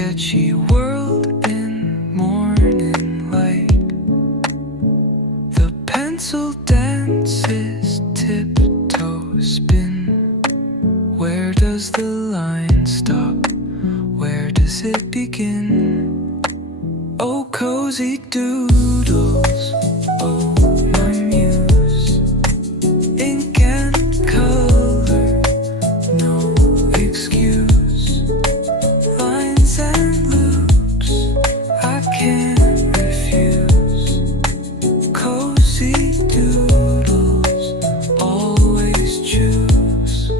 sketchy world in morning light. The pencil dances, tiptoe spin. Where does the line stop? Where does it begin? Oh, cozy doodles, oh, my muse. Ink and color, no excuse. Lines and loops, I can't refuse. Cozy doodles, always choose.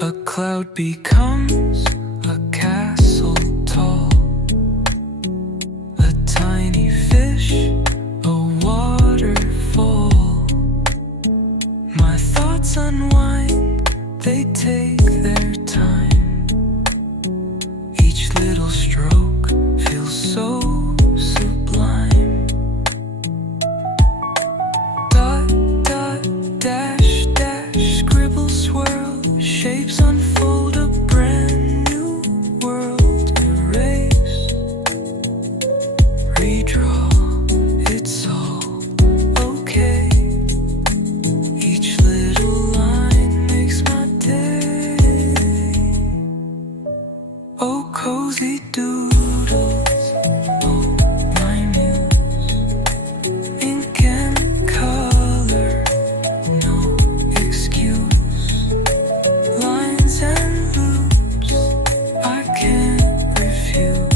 A cloud becomes a castle tall. A tiny fish, a waterfall. My thoughts unwind, they take their time. Each little stroke feels so sublime. Dot, dot, dash, dash, scribble, swirl. Shapes unfold, a brand new world. Erase, redraw, it's all okay. Each little line makes my day. Oh, cozy doodles, oh, my muse. Ink and color, no excuse. Lines and loops, I can't refuse.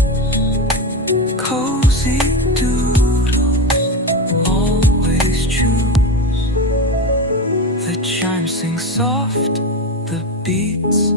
Cozy doodles, always choose. The chimes sing soft, the beats